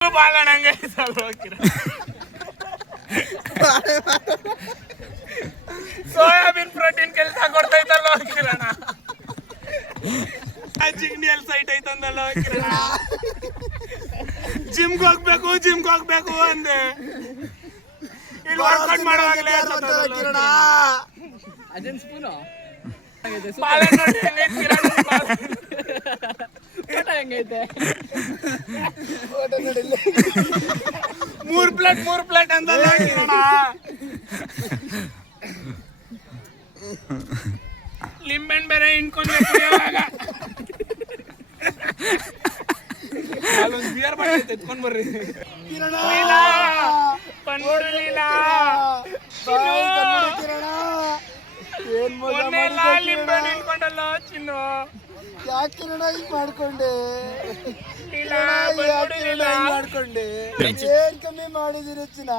ಬಾಳಣಂಗೆ soybean protein ಕೆಲಸ ಕೊಡ್ತೈತಲ್ಲ ಕಿರಣ. ಜಿಂಡಿಯಲ್ಲಿ site ಐತಂದಲ್ಲ ಕಿರಣ. ಜಿಮ್ಗೆ ಹೋಗ್ಬೇಕು ಅಂದೆ. ಇಲ್ಲಿ ವರ್ಕೌಟ್ ಮಾಡುವಾಗಲೇ ಕಿರಣ. ಅದೇನ್ ಸ್ಪೂನು ಹೆಂಗೈತೆ? ಮೂರ್ ಪ್ಲೇಟ್ ಅಂತಲ್ಲ ಕಿರಣ. ಲಿಂಬೆನ್ ಬೇರೆ ಇನ್ಕೊಂಡು ಕುಡಿಯೋವಾಗ ಬಿಯರ್ ಬಾಟಲ್ ಎತ್ಕೊಂಡ್ ಬರ್ರಿ ಲಿಂಬೆನ್ ಇನ್ಕೊಂಡಲ್ಲ ಚಿನ್ನು. ಯಾಕೆ ಮಾಡ್ಕೊಂಡೆ ಮಾಡ್ಕೊಂಡೆ ಏನ್ ಕಮ್ಮಿ ಮಾಡಿದಿರಿ ಚಿನ್ನ?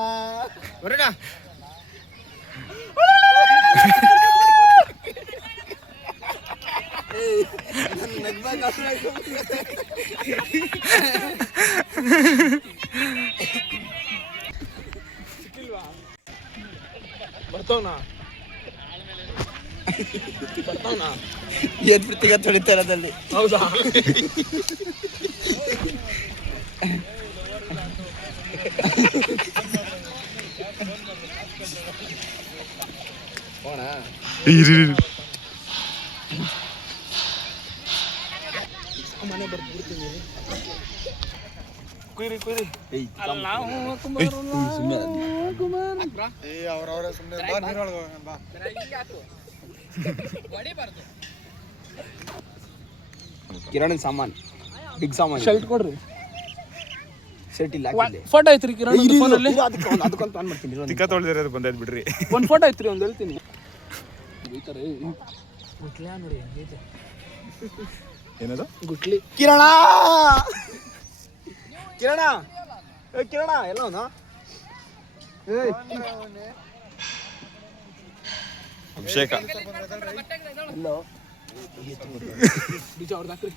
ಬರ್ತವನಾ ಏನ್ ಪ್ರೀತಿಗ ತೊಳಿತಾರದಲ್ಲಿ. ಹೌದಾ? ಮನೆ ಬರ್ಬಿಡ್ತೀನಿ. ಕುಯ್ರಿ ಅವ್ರವ್ರ ಸುಮ್ಮನೆ ಕಿರಣ್ ಸಾಮಾನ್ ಬಿಗ್ ಸಾಮಾನ್. ಶರ್ಟ್ ಕೊಡ್ರಿ. ಶರ್ಟ್ ಇಲ್ಲ, ಫೋಟೋ ಐತ್ರಿ ಕಿರಣ್ ಫೋನಲ್ಲಿ. ಅದಕ್ಕೊಂದು ಆನ್ ಮಾಡ್ತೀನಿ. ತಿಕ್ಕ ತೊಳ್ದಿರೋದು ಬಂದೈತ್ ಬಿಡ್ರಿ. ಒಂದು ಫೋಟೋ ಐತ್ರಿ, ಒಂದು ಹೇಳ್ತೀನಿ. ಗುಟ್ಲಿ ನೋಡಿ ಹೆಂಗೈತೆ. ಏನದು ಗುಟ್ಲಿ. ಕಿರಣ ಎಲ್ಲವನು ಅಭಿಷೇಕ ಎಲ್ಲೋ ಬೀಜ ಹೊಡೆದಾಕ್ರಿ.